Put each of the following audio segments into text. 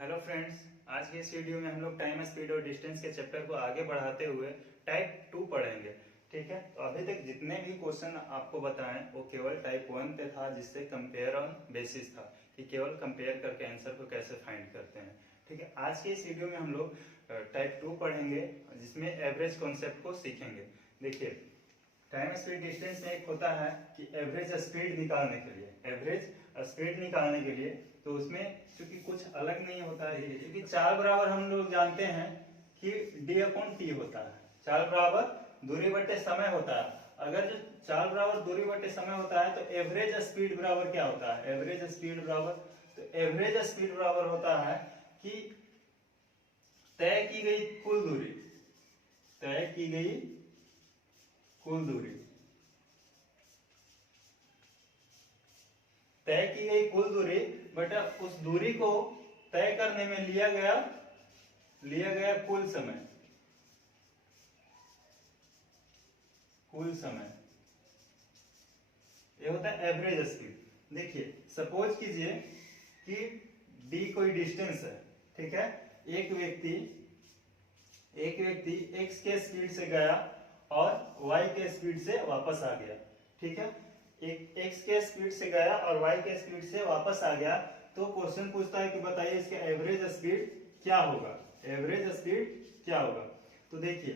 Hello friends, आज के इस वीडियो में हम लोग टाइम, स्पीड और डिस्टेंस के चैप्टर को आगे बढ़ाते हुए टाइप 2 पढ़ेंगे। ठीक है, तो अभी तक जितने भी क्वेश्चन आपको बताएं वो केवल टाइप 1 पे था, जिससे कंपेयर ऑन बेसिस था कि केवल कंपेयर करके आंसर को कैसे फाइंड करते हैं। ठीक है, आज के इस वीडियो में हम लोग टाइप 2 पढ़ेंगे, जिसमें एवरेज कॉन्सेप्ट को सीखेंगे। देखिए, टाइम, स्पीड, डिस्टेंस में एक होता है कि एवरेज स्पीड निकालने के लिए, तो उसमें चूंकि कुछ अलग नहीं होता है, क्योंकि चाल बराबर हम लोग जानते हैं कि डी अपॉन टी होता है। चाल बराबर दूरी बटे समय होता है। अगर जो चाल बराबर दूरी बटे समय होता है तो एवरेज स्पीड बराबर क्या होता है? एवरेज स्पीड बराबर होता है कि तय की गई कुल दूरी, तय की गई कुल दूरी बटा उस दूरी को तय करने में लिया गया कुल समय। ये होता है एवरेज स्पीड। देखिए, सपोज कीजिए कि डी कोई डिस्टेंस है। ठीक है, एक व्यक्ति x के स्पीड से गया और y के स्पीड से वापस आ गया। ठीक है, एक x के स्पीड से गया और y के स्पीड से वापस आ गया, तो क्वेश्चन पूछता है कि बताइए इसका एवरेज स्पीड क्या होगा। तो देखिए,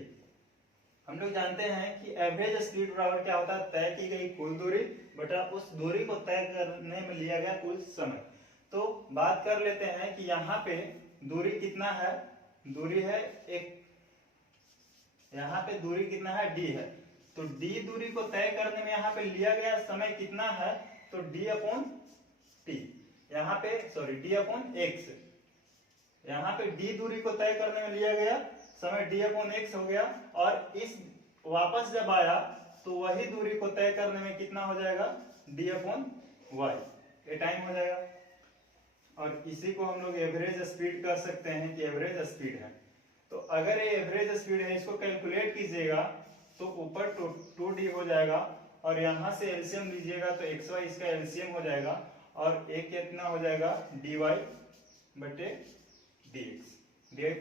हम लोग जानते हैं कि एवरेज स्पीड बराबर क्या होता है? तय की गई कुल दूरी बटा उस दूरी को तय करने में लिया गया कुल समय। तो बात कर लेते हैं कि यहाँ पे दूरी कितना है? दूरी है एक, यहाँ पे दूरी कितना है? d है। तो d दूरी को तय करने में यहाँ पे लिया गया समय कितना है? तो d अपॉन टी, यहाँ पे सॉरी d अपॉन x, यहाँ पे d दूरी को तय करने में लिया गया समय d अपॉन x हो गया, और इस वापस जब आया तो वही दूरी को तय करने में कितना हो जाएगा? d अपॉन y, ये टाइम हो जाएगा। और इसी को हम लोग एवरेज स्पीड कह सकते हैं कि एवरेज स्पीड है। तो अगर ये एवरेज स्पीड है, इसको कैलकुलेट कीजिएगा तो ऊपर 2d हो जाएगा, और यहाँ से एलसीएम लीजिएगा तो xy इसका एलसीएम हो जाएगा, और एक कितना हो जाएगा? dy बटे dx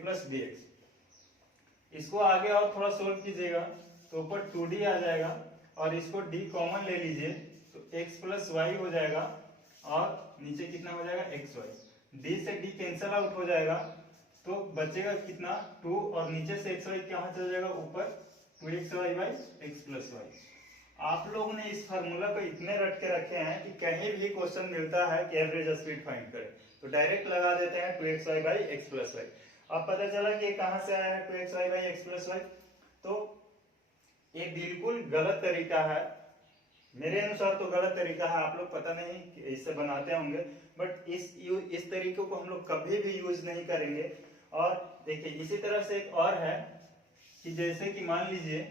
प्लस dx। इसको आगे और थोड़ा सोल्व कीजिएगा तो ऊपर 2d आ जाएगा, और इसको d कॉमन ले लीजिए तो x प्लस y हो जाएगा, और नीचे कितना हो जाएगा? xy। d से d कैंसल आउट हो जाएगा तो बचेगा कितना? 2, और नीचे से xy कहाँ चल जाएगा? ऊपर 2xy by x plus y। आप लोगों ने इस फार्मूला को इतने रट के रखे हैं कि कहीं भी क्वेश्चन मिलता है कि एवरेज स्पीड फाइंड करें तो डायरेक्ट लगा देते हैं 2xy by x plus y। अब पता चला कि कहाँ से आया है 2xy by x plus y। तो ये बिल्कुल गलत तरीका है, मेरे अनुसार तो गलत तरीका है। आप लोग पता नहीं इससे बनाते होंगे, बट इस तरीके को हम लोग कभी भी यूज नहीं करेंगे। और देखिए, इसी तरह से एक और है कि जैसे कि मान लीजिए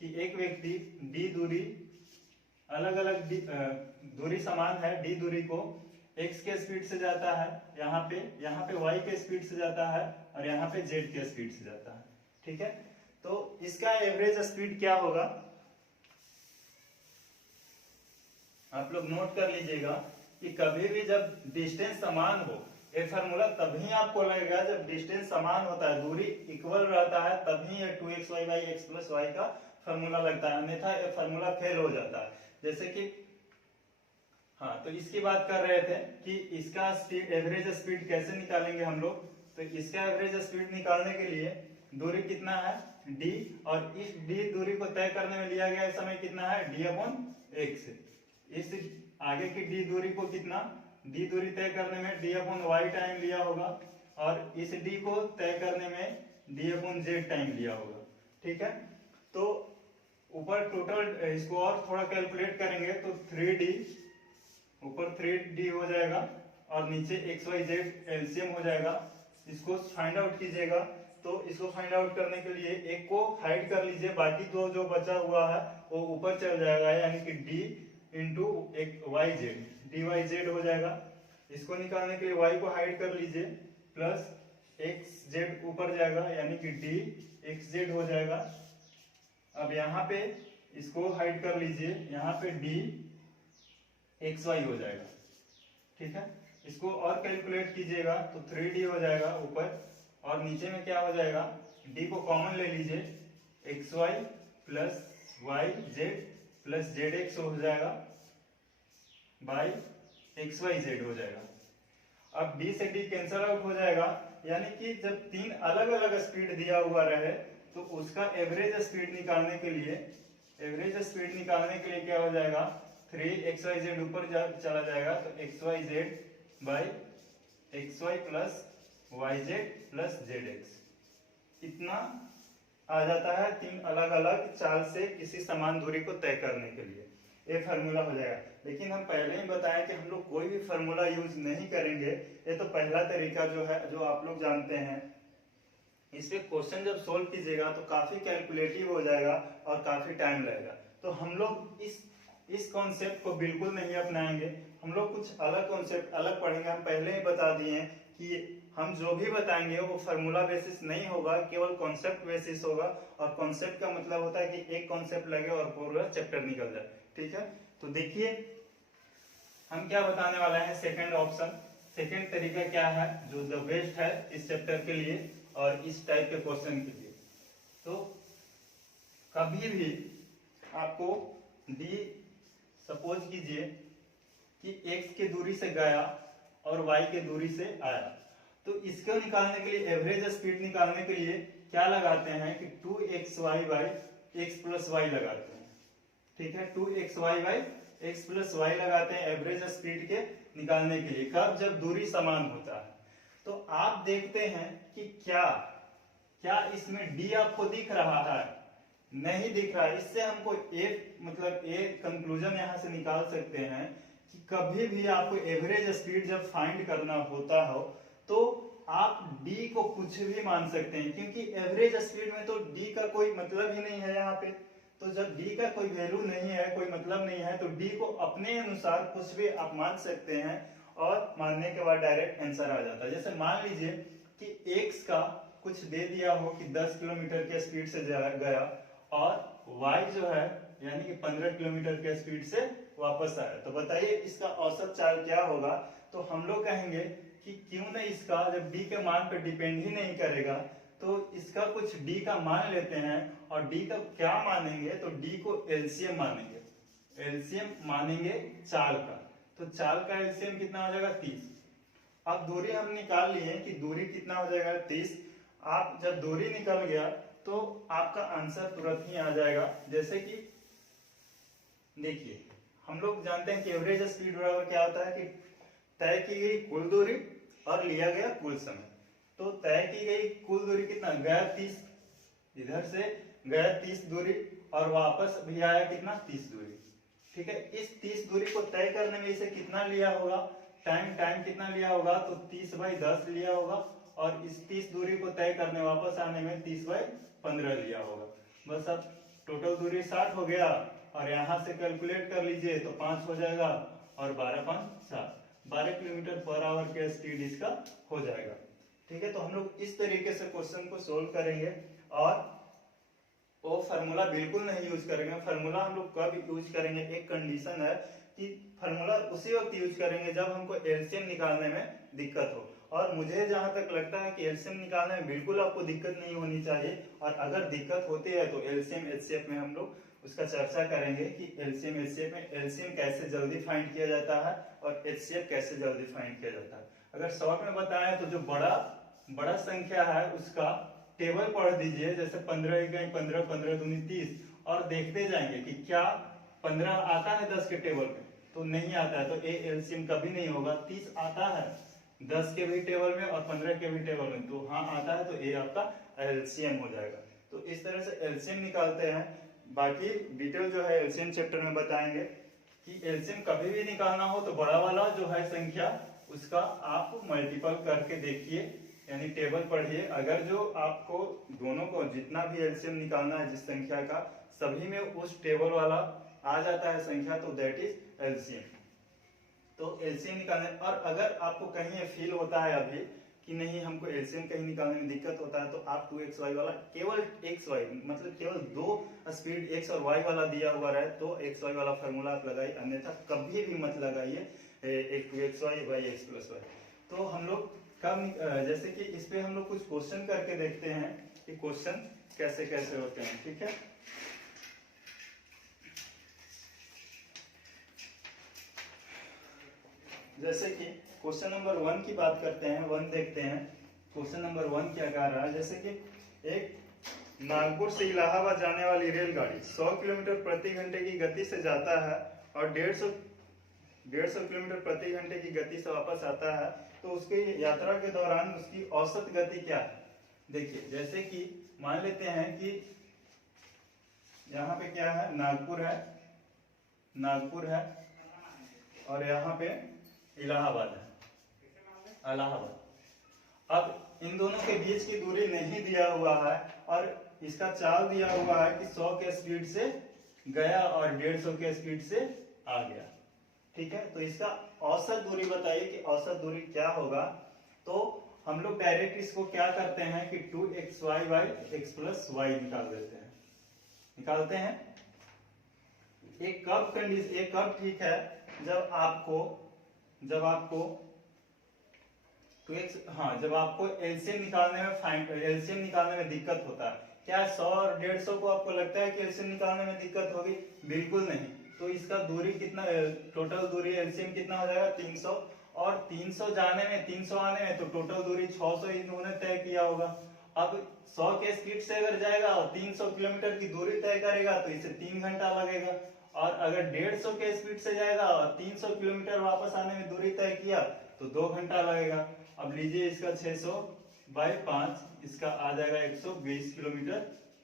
कि एक व्यक्ति d दूरी, अलग अलग दूरी समान है, d दूरी को x के स्पीड से जाता है, यहाँ पे y के स्पीड से जाता है, और यहाँ पे z के स्पीड से जाता है। ठीक है, तो इसका एवरेज स्पीड क्या होगा? आप लोग नोट कर लीजिएगा कि कभी भी जब डिस्टेंस समान हो, ये फार्मूला तभी आपको लगेगा जब डिस्टेंस समान होता है, दूरी इक्वल रहता है, तभी ये 2xy by x plus y का फार्मूला लगता है, अन्यथा ये फार्मूला फेल हो जाता है। जैसे कि हाँ, तो इसकी बात कर रहे थे कि इसका एवरेज स्पीड कैसे निकालेंगे हम लोग। तो इसका एवरेज स्पीड निकालने के लिए दूरी कितना है? d, और इस d दूरी को तय करने में लिया गया समय कितना है? d upon x। इस आगे की d दूरी को कितना? d दूरी तय करने में d अपॉन y टाइम लिया होगा, और इस d को तय करने में d अपॉन z टाइम लिया होगा। ठीक है, तो ऊपर टोटल इसको और थोड़ा कैलकुलेट करेंगे तो 3d, ऊपर 3d हो जाएगा, और नीचे xyz एलसीएम हो जाएगा। इसको फाइंड आउट कीजिएगा, तो इसको फाइंड आउट करने के लिए एक को हाइड कर लीजिए, बाकी दो जो बचा हुआ है वो ऊपर चल जाएगा, यानी कि d इंटू एक yz, dyz हो जाएगा। इसको निकालने के लिए y को हाइड कर लीजिए, प्लस xz ऊपर जाएगा, यानी कि dxz हो जाएगा। अब यहाँ पे इसको हाइड कर लीजिए, यहाँ पे d xy हो जाएगा। ठीक है, इसको और कैलकुलेट कीजिएगा तो 3D हो जाएगा ऊपर, और नीचे में क्या हो जाएगा, d को कॉमन ले लीजिए, xy plus yz plus zx हो जाएगा बाई xyz हो जाएगा। अब d से d कैंसल आउट हो जाएगा, यानी कि जब तीन अलग अलग स्पीड दिया हुआ रहे तो उसका एवरेज स्पीड निकालने के लिए क्या हो जाएगा, 3xyz ऊपर चला जाएगा तो xyz by xy plus yz plus zx, इतना आ जाता है तीन अलग अलग चाल से किसी समान दूरी को तय करने के लिए, ये फार्मूला हो जाएगा। लेकिन हम पहले ही बताएं कि हम लोग कोई भी फार्मूला यूज नहीं करेंगे, ये तो पहला तरीका जो है जो आप लोग जानते हैं। इस पे क्वेश्चन जब सोल्व कीजिएगा तो काफी कैलकुलेटिव हो जाएगा और काफी टाइम लगेगा। तो हम लोग इस कॉन्सेप्ट को बिल्कुल नहीं अपनाएंगे, हम लोग कुछ अलग कॉन्सेप्ट अलग पढ़ेंगे। हम पहले ही बता दिए कि हम जो भी बताएंगे वो फार्मूला बेसिस नहीं होगा, केवल कॉन्सेप्ट बेसिस होगा। और कॉन्सेप्ट का मतलब होता है कि एक कॉन्सेप्ट लगे और पूरा चैप्टर निकल जाए, ठीक है। तो देखिए हम क्या बताने वाले हैं, सेकंड ऑप्शन, सेकंड तरीका क्या है जो द बेस्ट है इस चैप्टर के लिए और इस टाइप के क्वेश्चन के लिए। तो कभी भी आपको डी सपोज कीजिए कि x के दूरी से गया और y के दूरी से आया, तो इसको निकालने के लिए एवरेज स्पीड निकालने के लिए क्या लगाते हैं कि 2xy by x plus y लगाते हैं, ठीक है। 2xy by x plus y लगाते हैं एवरेज स्पीड के निकालने के लिए, कब, जब दूरी समान होता है। तो आप देखते हैं कि क्या इसमें d आपको दिख रहा है, नहीं दिख रहा है। इससे हमको एक कंक्लूजन यहाँ से निकाल सकते हैं कि कभी भी आपको एवरेज स्पीड जब फाइंड करना होता हो तो आप d को कुछ भी मान सकते हैं, क्योंकि एवरेज स्पीड में तो d का कोई मतलब ही नहीं है यहाँ पे। तो जब d का कोई वैल्यू नहीं है, कोई मतलब नहीं है, तो d को अपने अनुसार कुछ भी आप मान सकते हैं और मानने के बाद डायरेक्ट आंसर आ जाता है। जैसे मान लीजिए कि x का कुछ दे दिया हो कि 10 किलोमीटर के स्पीड से गया और y जो है यानी कि 15 किलोमीटर के स्पीड से वापस आया, तो बताइए इसका औसत चाल क्या होगा। तो हम लोग कहेंगे कि क्यों न इसका, जब d के मान पर डिपेंड ही नहीं करेगा तो इसका कुछ d का मान लेते हैं, और d का क्या मानेंगे, तो d को एलसीएम मानेंगे चाल का। तो चाल का एलसीएम कितना हो जाएगा, 30। अब दूरी हम निकाल लिए कि दूरी कितना हो जाएगा, 30। आप जब दूरी निकल गया तो आपका आंसर तुरंत ही आ जाएगा। जैसे कि देखिए हम लोग जानते हैं कि एवरेज स्पीड बराबर क्या होता है कि तय की गई कुल दूरी और लिया गया कुल समय। तो तय की गई कुल दूरी कितना, गया 30, इधर से गया 30 दूरी और वापस भी आया कितना, 30 दूरी, ठीक है। इस 30 दूरी को तय करने में इसे कितना लिया होगा, टाइम कितना लिया होगा, तो 30/10 लिया होगा, और इस 30 दूरी को तय करने वापस आने में 30/15 लिया होगा। बस अब टोटल दूरी 60 हो गया, और यहाँ से कैलकुलेट कर लीजिए तो 5 हो जाएगा, और 12 किलोमीटर पर आवर के स्पीड इसका हो जाएगा, ठीक है। तो हम लोग इस तरीके से क्वेश्चन को सोल्व करेंगे, और वो फार्मूला बिल्कुल नहीं यूज करेंगे। फार्मूला हम लोग कब यूज करेंगे, एक कंडीशन है कि फार्मूला उसी वक्त यूज करेंगे जब हमको एलसीएम निकालने में दिक्कत हो। और मुझे जहां तक लगता है कि एलसीएम निकालने में बिल्कुल आपको दिक्कत नहीं होनी चाहिए, और अगर दिक्कत होती है तो एलसीएम एचसीएफ में हम लोग उसका चर्चा करेंगे कि एलसीएम एचसीएफ में एलसीएम कैसे जल्दी फाइंड किया जाता है और एचसीएफ कैसे जल्दी फाइंड किया जाता है। अगर शॉर्ट में बताएं तो जो बड़ा संख्या है उसका टेबल पढ़ दीजिए, जैसे 15 × 15, 15 दूनी 30, और देखते जाएंगे कि क्या 15 आता है 10 के टेबल में, तो नहीं आता है, तो ए एलसीएम कभी नहीं होगा। 30 आता है 10 के भी टेबल में और 15 के भी टेबल में, तो हाँ आता है, तो ए आपका एलसीएम हो जाएगा। तो इस तरह से एलसीएम निकालते हैं। बाकी डिटेल जो है एलसीएम चैप्टर में बताएंगे कि एलसीएम कभी भी निकालना हो तो बड़ा वाला जो है संख्या उसका आप मल्टीपल करके देखिए, यानी टेबल पढ़िए। अगर जो आपको दोनों को जितना भी एलसीएम निकालना है जिस संख्या का, सभी में उस टेबल वाला आ जाता है संख्या, तो दैट इज एलसीएम। तो एलसीएम निकालने, और अगर आपको कहीं फील होता है अभी कि नहीं हमको एलसीएम कहीं निकालने में दिक्कत होता है, तो आप 2xy वाला, केवल xy मतलब केवल दो स्पीड x और y वाला दिया हुआ रहे तो xy वाला फार्मूला आप लगाइए, अन्यथा कभी भी मत लगाइए। एक 2xy y x plus Y. तो हम लोग कब जैसे कि इस पे हम लोग कुछ क्वेश्चन करके देखते हैं कि क्वेश्चन कैसे कैसे होते हैं, ठीक है। जैसे कि क्वेश्चन नंबर 1 की बात करते हैं, 1 देखते हैं। क्वेश्चन नंबर 1 क्या कह रहा है, जैसे कि एक नागपुर से इलाहाबाद जाने वाली रेलगाड़ी 100 किलोमीटर प्रति घंटे की गति से जाता है और 150 किलोमीटर प्रति घंटे की गति से वापस आता है, तो उसकी यात्रा के दौरान उसकी औसत गति क्या है। देखिए जैसे कि मान लेते हैं कि यहाँ पे क्या है, नागपुर है और यहाँ पे इलाहाबाद है, इलाहाबाद। अब इन दोनों के बीच की दूरी नहीं दिया हुआ है और इसका चाल दिया हुआ है कि 100 के स्पीड से गया और 150 के स्पीड से आ गया, ठीक है। तो इसका औसत दूरी बताइए कि औसत दूरी क्या होगा। तो हम लोग डायरेक्ट इसको क्या करते हैं कि 2xy by x plus Y निकालते हैं। एक कब ठीक है जब आपको जब आपको एलसीएम निकालने में दिक्कत होता है। क्या 100 और 150 को आपको लगता है कि एलसीएम निकालने में दिक्कत होगी? बिल्कुल नहीं। तो इसका दूरी कितना, टोटल दूरी एलसीएम कितना हो जाएगा 300, और 300 जाने में 300 आने में, तो टोटल दूरी 600 इन्होंने तय किया होगा। अब 100 के स्पीड से अगर जाएगा और 300 किलोमीटर की दूरी तय करेगा तो इसे 3 घंटा लगेगा, और अगर 150 के स्पीड से जाएगा और 300 किलोमीटर वापस आने में दूरी तय किया तो 2 घंटा लगेगा। अब लीजिए इसका 600 बाई 5, इसका आ जाएगा 120 किलोमीटर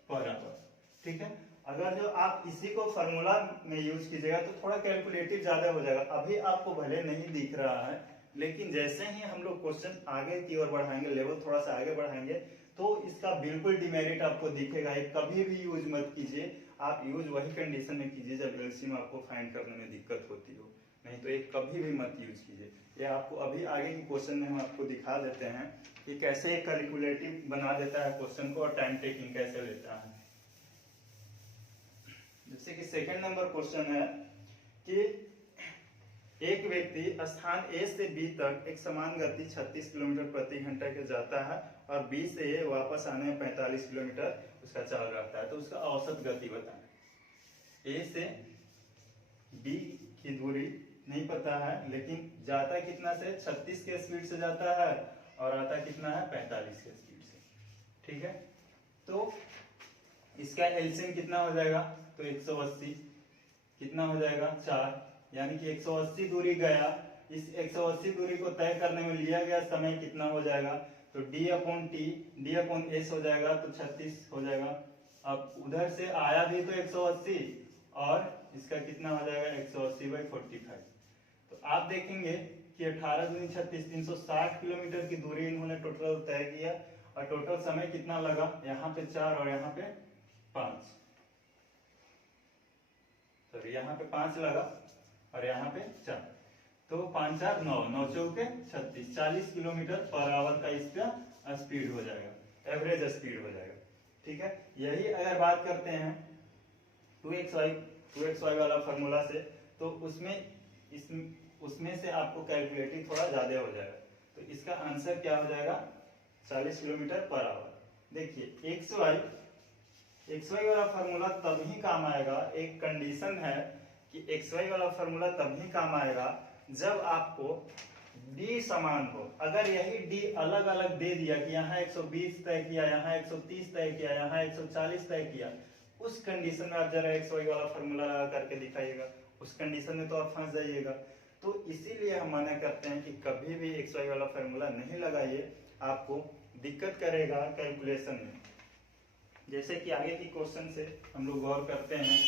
पर आवर, ठीक है। अगर जो आप इसी को फार्मूला में यूज कीजिएगा तो थोड़ा कैलकुलेटिव ज्यादा हो जाएगा। अभी आपको भले नहीं दिख रहा है, लेकिन जैसे ही हम लोग क्वेश्चन आगे की ओर बढ़ाएंगे, लेवल थोड़ा सा आगे बढ़ाएंगे, तो इसका बिल्कुल डिमेरिट आपको दिखेगा। ये कभी भी यूज मत कीजिए, आप यूज वही कंडीशन में कीजिए जब एलसीएम आपको फाइंड करने में दिक्कत होती हो, नहीं तो एक कभी भी मत यूज कीजिए। ये आपको अभी आगे के क्वेश्चन में हम आपको दिखा देते हैं कि कैसे कैलकुलेटिव बना देता है क्वेश्चन को और टाइम टेकिंग कैसे लेता है। जैसे कि सेकंड नंबर क्वेश्चन है कि एक व्यक्ति स्थान ए से बी तक एक समान गति 36 किलोमीटर प्रति घंटा के जाता है और बी से ए वापस आने में 45 किलोमीटर उसका चाल रहता है, तो उसका औसत गति बताएं। ए से बी की दूरी नहीं पता है, लेकिन जाता कितना से 36 के स्पीड से जाता है और आता कितना है 45 के स्पीड से, ठीक है। तो इसका एलसीएम कितना हो जाएगा, तो 180 कितना हो जाएगा 4, यानी कि 180 दूरी गया। इस 180 दूरी को तय करने में लिया गया समय कितना हो जाएगा, तो d अपॉन s हो जाएगा, तो 36 हो जाएगा। अब उधर से आया भी तो 180 और इसका कितना हो जाएगा 180 बाई 45। तो आप देखेंगे कि 18 दूनी 36, 360 किलोमीटर की दूरी इन्होंने टोटल तय किया और टोटल समय कितना लगा, यहाँ पे 4 और यहाँ पे 5, तो यहाँ पे 5 लगा और यहाँ पे 4, तो 5 4 9, 9 चौके 36, 40 किलोमीटर पर आवर का इसका स्पीड हो जाएगा, एवरेज स्पीड हो जाएगा, ठीक है। यही अगर बात करते हैं 2xy वाला फार्मूला से, तो उसमें से आपको कैलकुलेटिव थोड़ा ज्यादा हो जाएगा। तो इसका आंसर क्या हो जाएगा 40 किलोमीटर पर आवर। देखिए xy वाला फार्मूला तभी काम आएगा, एक कंडीशन है कि xy वाला फार्मूला तभी काम आएगा जब आपको d समान हो। अगर यही d अलग अलग दे दिया कि यहाँ 120 तय किया, यहाँ 130 तय किया, यहाँ 140 तय किया, उस कंडीशन में आप जरा xy वाला फार्मूला लगा करके दिखाइएगा, उस कंडीशन में तो आप फंस जाइएगा। तो इसीलिए हम मना करते हैं कि कभी भी xy वाला फार्मूला नहीं लगाइए, आपको दिक्कत करेगा कैलकुलेशन में। जैसे कि आगे की क्वेश्चन से हम लोग गौर करते हैं,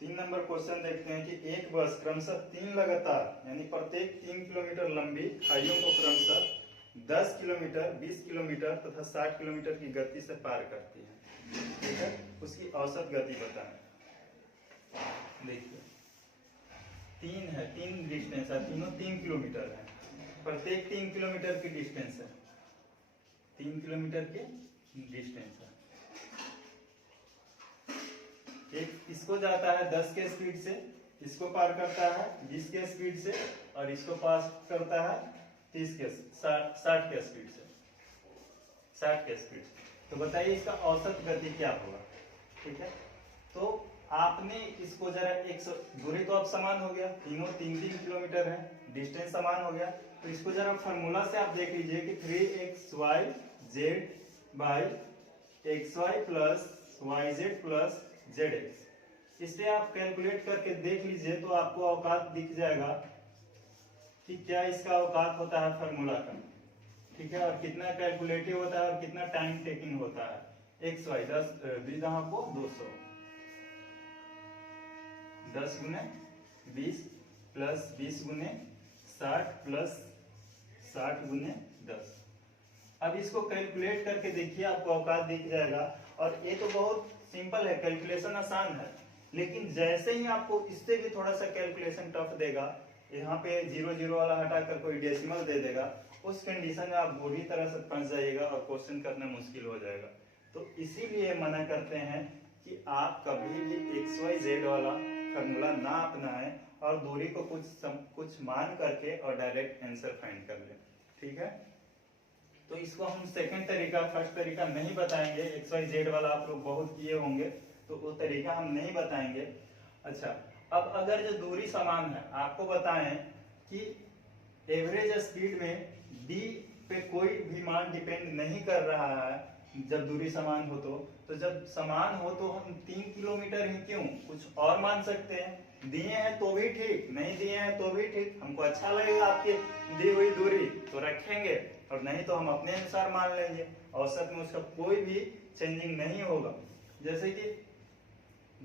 3 नंबर क्वेश्चन देखते हैं कि एक बस क्रमशः 3 लगातार यानी प्रत्येक 3 किलोमीटर लंबी खाइयों को क्रमशः 10 किलोमीटर, 20 किलोमीटर तथा 60 किलोमीटर की गति से पार करती है, ठीक है। उसकी औसत गति बताएं। देखिए 3 डिस्टेंस है, तीनों 3 किलोमीटर है, प्रत्येक 3 किलोमीटर की डिस्टेंस है, 3 किलोमीटर की डिस्टेंस है। एक इसको जाता है 10 के स्पीड से, इसको पार करता है 20 के स्पीड से, और इसको पास करता है 60 के स्पीड से, 60 के स्पीड से। तो बताइए इसका औसत गति क्या होगा। ठीक है, तो आपने इसको जरा 100, दूरी तो अब समान हो गया, तीनों 3-3 किलोमीटर है, डिस्टेंस समान हो गया। तो इसको जरा फॉर्मूला से आप देख लीजिए कि 3xyz by xy plus yz plus zx, इससे आप कैलकुलेट करके देख लीजिए तो आपको औकात दिख जाएगा कि क्या इसका औकात होता है फॉर्मूला का। ठीक है, और कितना कैलकुलेटिव होता है और कितना टाइम टेकिंग होता है। एक्स वाई 10 को 200, 10 गुने 20 प्लस 20 गुने 60 प्लस 60 गुने 10। अब इसको कैलकुलेट करके देखिए, आपको औकात दिख जाएगा। और ये तो बहुत सिंपल है, कैलकुलेशन आसान है, लेकिन जैसे ही आपको इससे भी थोड़ा सा कैलकुलेशन टफ देगा, यहाँ पे 0 वाला हटाकर कोई डेसिमल दे देगा, उस कंडीशन में आप बुरी तरह से फंस जाइएगा और क्वेश्चन करना मुश्किल हो जाएगा। तो इसीलिए मना करते हैं कि आप कभी भी XYZ वाला फॉर्मूला ना अपनाएं और दूरी को कुछ मान करके और डायरेक्ट आंसर फाइंड कर लें। ठीक है, तो इसको हम सेकंड तरीका, फर्स्ट तरीका नहीं बताएंगे। XYZ वाला आप लोग बहुत किए होंगे, तो वो तरीका हम नहीं बताएंगे। अच्छा, अब अगर जो दूरी समान है, आपको बताएं कि एवरेज स्पीड में d पे कोई भी मान डिपेंड नहीं कर रहा है जब दूरी समान हो तो जब समान हो तो हम 3 किलोमीटर ही क्यों, कुछ और मान सकते हैं। दिए हैं तो भी ठीक, नहीं दिए हैं तो भी ठीक, हमको अच्छा लगेगा आपकी दी हुई दूरी तो रखेंगे, और नहीं तो हम अपने अनुसार मान लेंगे। औसत में उसका कोई भी चेंजिंग नहीं होगा। जैसे कि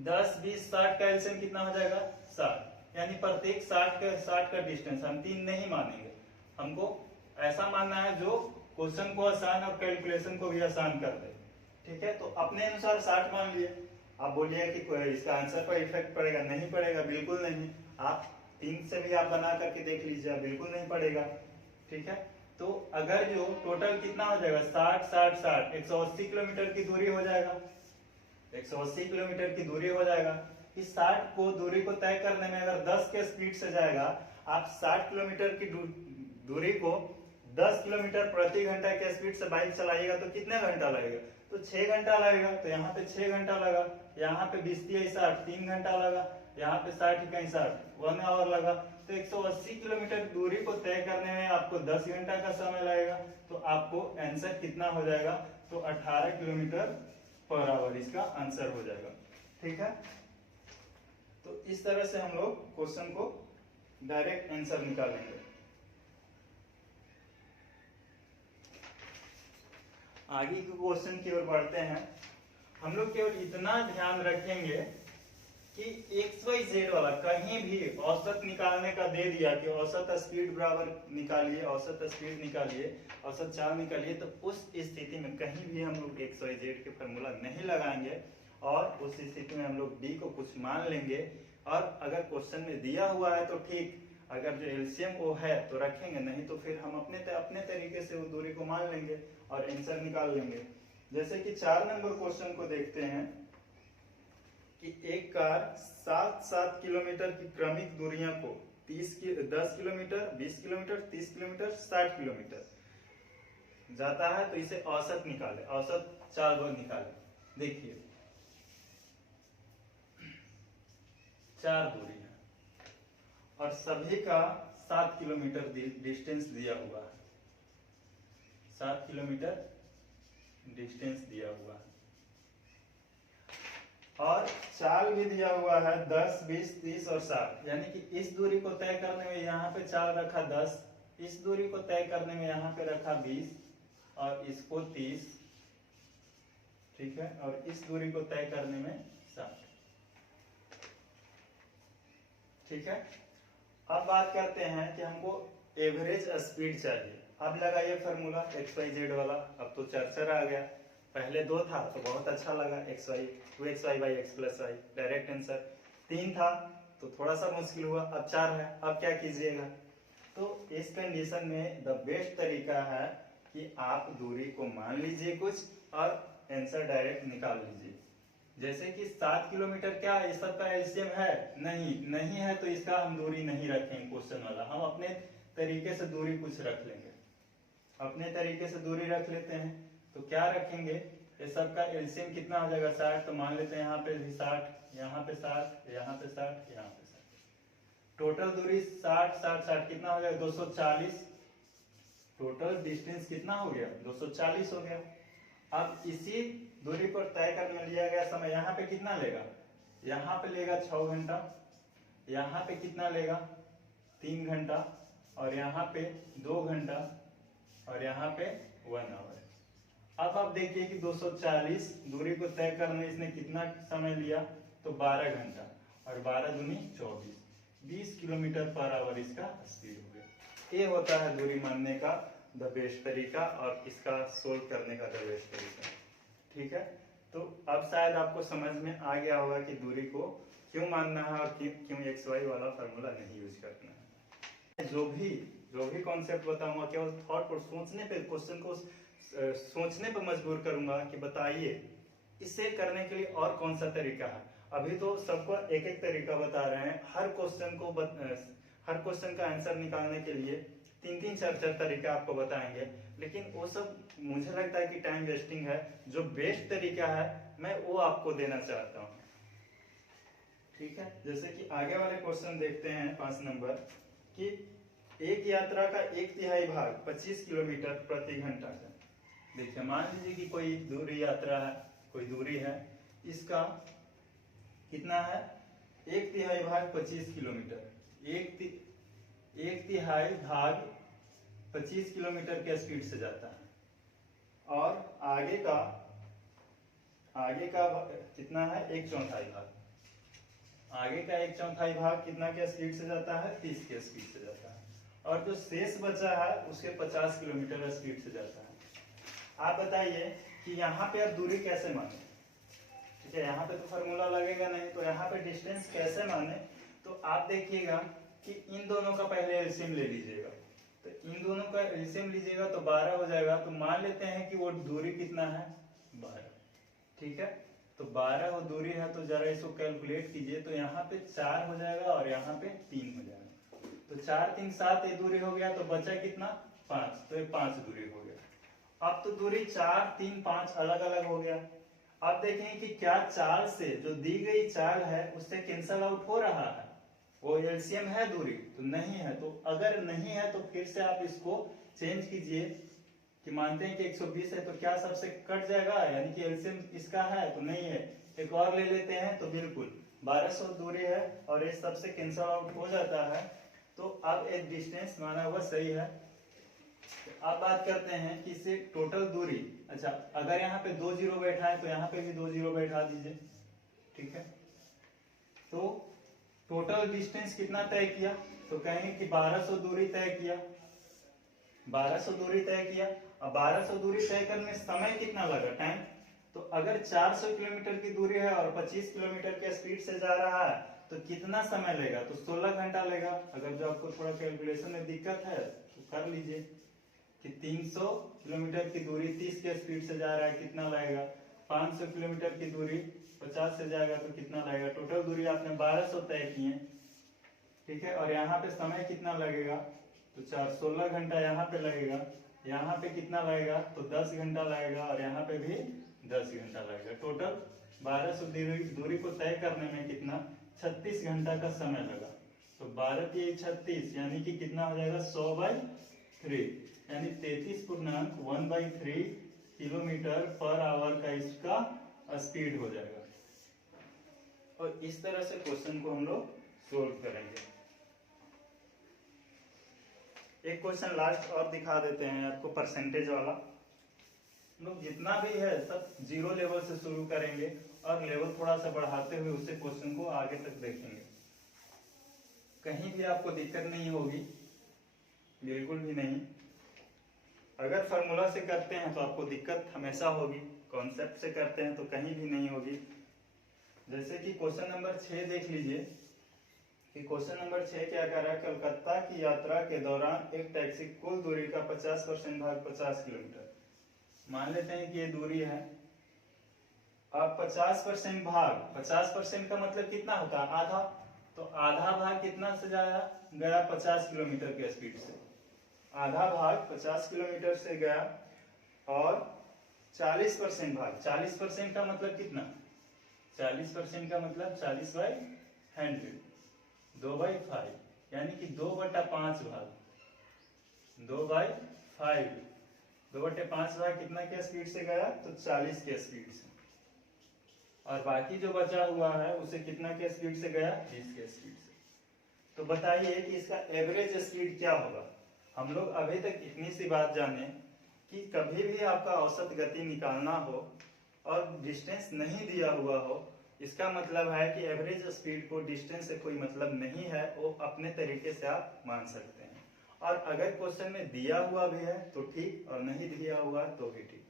10, 20, 60 का एलसीएम कितना हो जाएगा 60, यानी प्रत्येक 60 का डिस्टेंस हम 3 नहीं मानेंगे। हमको ऐसा मानना है जो क्वेश्चन को आसान और कैलकुलेशन को भी आसान कर दे। ठीक है, तो अपने अनुसार 60 मान लिए। आप बोलिए कि इसका आंसर पर इफेक्ट पड़ेगा, नहीं पड़ेगा, बिल्कुल नहीं। आप 3 से भी आप बना करके देख लीजिए, बिल्कुल नहीं पड़ेगा। ठीक है, तो अगर जो टोटल कितना हो जाएगा 60 180 किलोमीटर की दूरी हो जाएगा, 180 किलोमीटर की दूरी हो जाएगा। इस 60 को दूरी को तय करने में अगर 10 के स्पीड से जाएगा, आप 60 किलोमीटर की दूरी को 10 किलोमीटर प्रति घंटा के स्पीड से बाइक चलाइएगा तो कितने घंटा लगेगा, तो 6 घंटा लगेगा। तो यहाँ पे 6 घंटा लगा, यहाँ पे 20-60 3 घंटा लगा, यहाँ पे 60-60 1 आवर लगा। तो 180 किलोमीटर दूरी को तय करने में आपको 10 घंटा का समय लगेगा। तो आपको आंसर कितना हो जाएगा, तो 18 किलोमीटर पर आवर इसका आंसर हो जाएगा। ठीक है, तो इस तरह से हम लोग क्वेश्चन को डायरेक्ट आंसर निकालेंगे। आगे के क्वेश्चन की ओर बढ़ते हैं। हम लोग केवल इतना ध्यान रखेंगे कि XYZ वाला कहीं भी औसत निकालने का दे दिया कि औसत स्पीड बराबर निकालिए, औसत स्पीड निकालिए, औसत चाल निकालिए, तो उस स्थिति में कहीं भी हम लोग XYZ के फॉर्मूला नहीं लगाएंगे और उस स्थिति में हम लोग D को कुछ मान लेंगे। और अगर क्वेश्चन में दिया हुआ है तो ठीक, अगर जो एलसीएम वो है तो रखेंगे, नहीं तो फिर हम अपने तरीके से वो दूरी को मान लेंगे और आंसर निकाल लेंगे। जैसे कि 4 नंबर क्वेश्चन को देखते हैं कि एक कार 7 किलोमीटर की क्रमिक दूरियां को 10 किलोमीटर, 20 किलोमीटर, 30 किलोमीटर, 60 किलोमीटर जाता है, तो इसे औसत निकाले, औसत चाल को निकाले। देखिए 4 दूरी है और सभी का 7 किलोमीटर डिस्टेंस दिया हुआ है, 7 किलोमीटर डिस्टेंस दिया हुआ है और चाल भी दिया हुआ है 10, 20, 30 और 60। यानी कि इस दूरी को तय करने में यहाँ पे चाल रखा 10, इस दूरी को तय करने में यहाँ पे रखा 20 और इसको 30। ठीक है, और इस दूरी को तय करने में 60। ठीक है, अब बात करते हैं कि हमको एवरेज स्पीड चाहिए। अब लगाइए फॉर्मूला XYZ वाला। अब तो चर्चा आ गया, पहले 2 था तो बहुत अच्छा लगा, XY 2xy by x plus y direct answer. 3 था तो थोड़ा सा मुश्किल हुआ, अब 4 है, अब क्या कीजिएगा। तो इस कंडीशन में द बेस्ट तरीका है कि आप दूरी को मान लीजिए कुछ और आंसर डायरेक्ट निकाल लीजिए। जैसे कि 7 किलोमीटर क्या इस सब का एलसीएम है? नहीं, नहीं है, तो इसका हम दूरी नहीं रखेंगे क्वेश्चन वाला, हम अपने तरीके से दूरी कुछ रख लेंगे, अपने तरीके से दूरी रख लेते हैं। तो क्या रखेंगे, ये सब का एलसीएम कितना हो जाएगा 60, तो मान लेते हैं यहाँ पे भी 60, यहाँ पे 60, यहाँ पे 60, यहाँ पे 60, टोटल दूरी 60 60 60 कितना हो जाएगा 240, टोटल डिस्टेंस कितना हो गया 240 हो गया। अब इसी दूरी पर तय करने लिया गया समय यहाँ पे कितना लेगा, यहाँ पे लेगा 6 घंटा, यहाँ पे कितना लेगा 3 घंटा, और यहाँ पे 2 घंटा, और यहाँ पे 1 आवर। अब आप देखिए कि 240 दूरी को तय करने इसने कितना समय लिया, तो 12 घंटा, और 12 दूनी 24, 20 किलोमीटर पर आवर इसका स्पीड हो गया। ये होता है दूरी मानने का द बेस्ट तरीका, और इसका सोल्व करने का द बेस्ट तरीका। ठीक है, तो अब शायद आपको समझ में आ गया होगा कि दूरी को क्यों मानना है और क्यों XY वाला फार्मूला नहीं यूज करना है। जो भी कॉन्सेप्ट बताऊंगा केवल थॉट पर, सोचने पे, क्वेश्चन को सोचने पर मजबूर करूंगा कि बताइए इसे करने के लिए और कौन सा तरीका है। अभी तो सबको एक एक तरीका बता रहे हैं, हर क्वेश्चन का आंसर निकालने के लिए 3 4 तरीका आपको बताएंगे, लेकिन वो सब मुझे लगता है कि टाइम वेस्टिंग है। जो बेस्ट तरीका है मैं वो आपको देना चाहता हूँ। ठीक है, जैसे कि आगे वाले क्वेश्चन देखते हैं 5 नंबर, कि एक यात्रा का 1/3 भाग 25 किलोमीटर प्रति घंटा है। देखिए, मान लीजिए कि कोई दूरी यात्रा है, कोई दूरी है, इसका कितना है 1/3 भाग 25 किलोमीटर, 1/3 भाग 25 किलोमीटर के स्पीड से जाता है, और आगे का कितना है 1/4 भाग, आगे का 1/4 भाग कितना के स्पीड से जाता है 30 के स्पीड से जाता है, और जो शेष बचा है उसके 50 किलोमीटर स्पीड से जाता है। आप बताइए कि यहाँ पे अब दूरी कैसे माने। ठीक है, यहाँ पे तो फार्मूला लगेगा नहीं, तो यहाँ पे डिस्टेंस कैसे माने। तो आप देखिएगा कि इन दोनों का पहले एलसीएम ले लीजिएगा, तो इन दोनों का एलसीएम लीजिएगा तो 12 हो जाएगा। तो मान लेते हैं कि वो दूरी कितना है 12। ठीक है, तो 12 वो दूरी है, तो जरा इसको कैलकुलेट कीजिए, तो यहाँ पे 4 हो जाएगा और यहाँ पे 3 हो जाएगा, तो 4 3 7 ये दूरी हो गया, तो बचा कितना 5, तो ये 5 दूरी हो गया। अब तो दूरी 4 3 5 अलग अलग हो गया। अब देखें कि क्या चाल से, जो दी गई चाल है उससे कैंसल आउट हो रहा है, वो एलसीएम है दूरी, तो नहीं है। तो अगर नहीं है तो फिर से आप इसको चेंज कीजिए, कि मानते हैं कि 120 है, तो क्या सबसे कट जाएगा, यानी कि एलसीएम इसका है, तो नहीं है। एक और ले लेते हैं, तो बिल्कुल 1200 दूरी है और ये सबसे कैंसल आउट हो जाता है, तो अब एक डिस्टेंस माना हुआ सही है। अब बात करते हैं कि इसे टोटल दूरी, अच्छा अगर यहाँ पे 2 जीरो बैठा है तो यहाँ पे भी 2 जीरो बैठा दीजिए। ठीक है, तो टोटल डिस्टेंस कितना तय किया, तो कहेंगे कि 1200 दूरी तय किया, 1200 दूरी तय किया। अब 1200 दूरी तय करने समय कितना लगा, टाइम। तो अगर 400 किलोमीटर की दूरी है और 25 किलोमीटर के स्पीड से जा रहा है, तो कितना समय लेगा, तो 16 घंटा लेगा। अगर जो आपको थोड़ा कैलकुलेशन में दिक्कत है तो कर लीजिए कि 300 किलोमीटर की दूरी 30 के स्पीड से जा रहा है, कितना लगेगा, 500 किलोमीटर की दूरी 50 से जाएगा तो कितना लगेगा। टोटल दूरी आपने 1200 तय की है। ठीक है, और यहाँ पे समय कितना लगेगा, तो 16 घंटा यहाँ पे लगेगा, यहाँ पे कितना लगेगा, तो 10 घंटा लगेगा, और यहाँ पे भी 10 घंटा लगेगा। टोटल 1200 दूरी को तय करने में कितना 36 घंटा का समय लगा। तो 12 36 यानी कि कितना हो जाएगा 100/3, यानी 33.1/3 किलोमीटर पर आवर का इसका स्पीड हो जाएगा। और इस तरह से क्वेश्चन को हम लोग सोल्व करेंगे। एक क्वेश्चन लास्ट और दिखा देते हैं आपको, परसेंटेज वाला। लोग जितना भी है सब 0 लेवल से शुरू करेंगे और लेवल थोड़ा सा बढ़ाते हुए उससे क्वेश्चन को आगे तक देखेंगे। कहीं भी आपको दिक्कत नहीं होगी, बिल्कुल भी नहीं। अगर फार्मूला से करते हैं तो आपको दिक्कत हमेशा होगी, कॉन्सेप्ट से करते हैं तो कहीं भी नहीं होगी। जैसे कि क्वेश्चन नंबर 6 देख लीजिए कि क्वेश्चन नंबर 6 क्या कर रहा है, कलकत्ता की यात्रा के दौरान एक टैक्सी कुल दूरी का 50% भाग 50 किलोमीटर। मान लेते हैं कि ये दूरी है, अब 50% भाग, 50% का मतलब कितना होता है? आधा। तो आधा भाग कितना से जाया गया? 50 किलोमीटर के स्पीड से। आधा भाग 50 किलोमीटर से गया। और 40% भाग, 40% का मतलब कितना? 40% का मतलब 40/100, 2/5, यानी कि 2/5 भाग, 2/5, 2/5 भाग कितना के स्पीड से गया? तो 40 के स्पीड से। और बाकी जो बचा हुआ है उसे कितना के स्पीड से गया? 20 के स्पीड से। तो बताइए कि इसका एवरेज स्पीड क्या होगा? हम लोग अभी तक इतनी सी बात जाने कि कभी भी आपका औसत गति निकालना हो और डिस्टेंस नहीं दिया हुआ हो, इसका मतलब है कि एवरेज स्पीड को डिस्टेंस से कोई मतलब नहीं है, वो अपने तरीके से आप मान सकते हैं। और अगर क्वेश्चन में दिया हुआ भी है तो ठीक, और नहीं दिया हुआ तो भी ठीक।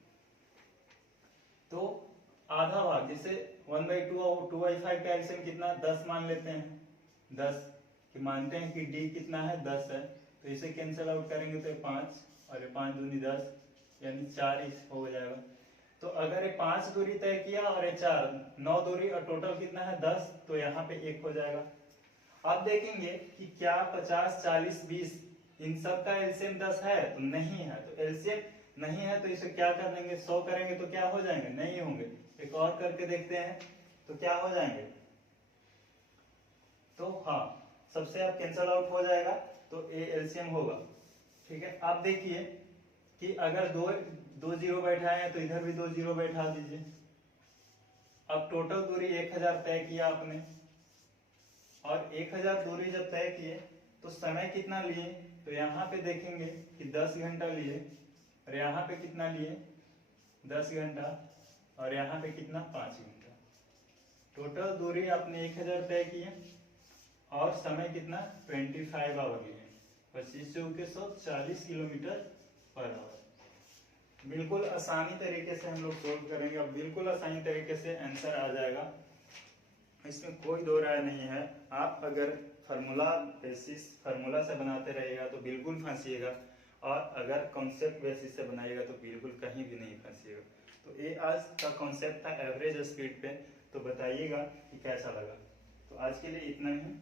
तो आधा भाग, जैसे 1/2 और 2/5 का एलसीएम कितना? 10 मान लेते हैं। 10 कि मानते हैं कि डी कितना है? 10 है। तो इसे कैंसिल आउट करेंगे तो 5 और ये 5 दूनी 10, यानी 4 हो जाएगा। तो अगर ये 5 दूरी तय किया और ये 4, 9 दूरी, और टोटल कितना है? 10, तो यहाँ पे 1 हो जाएगा। अब देखेंगे कि क्या 50, 40, 20 इन सब का एलसीएम 10 है? तो नहीं है। तो एलसीएम नहीं है तो इसे क्या कर देंगे? 100 करेंगे तो क्या हो जाएंगे? नहीं होंगे। एक और करके देखते हैं तो क्या हो जाएंगे? तो हाँ, सबसे अब कैंसल आउट हो जाएगा, तो ए एलसीएम होगा। ठीक है। अब देखिए कि अगर दो जीरो बैठाए हैं तो इधर भी 2 जीरो बैठा दीजिए। अब टोटल दूरी 1000 तय किया आपने, और 1000 दूरी जब तय किए तो समय कितना लिए? तो यहाँ पे देखेंगे कि 10 घंटा लिए, और यहाँ पे कितना लिए? 10 घंटा, और यहाँ पे कितना? 5 घंटा। टोटल दूरी आपने 1000 तय किए, और समय कितना? 25 आवर लिए। 25 से होके 100, 40 किलोमीटर पर आवर। बिल्कुल आसानी तरीके से हम लोग सोल्व करेंगे, और बिल्कुल आसानी तरीके से आंसर आ जाएगा, इसमें कोई दो राय नहीं है। आप अगर फार्मूला से बनाते रहिएगा तो बिल्कुल फंसिएगा, और अगर कॉन्सेप्ट बेसिस से बनाइएगा तो बिल्कुल कहीं भी नहीं फंसिएगा। तो ये आज का कॉन्सेप्ट था एवरेज स्पीड पे। तो बताइएगा कि कैसा लगा। तो आज के लिए इतना ही।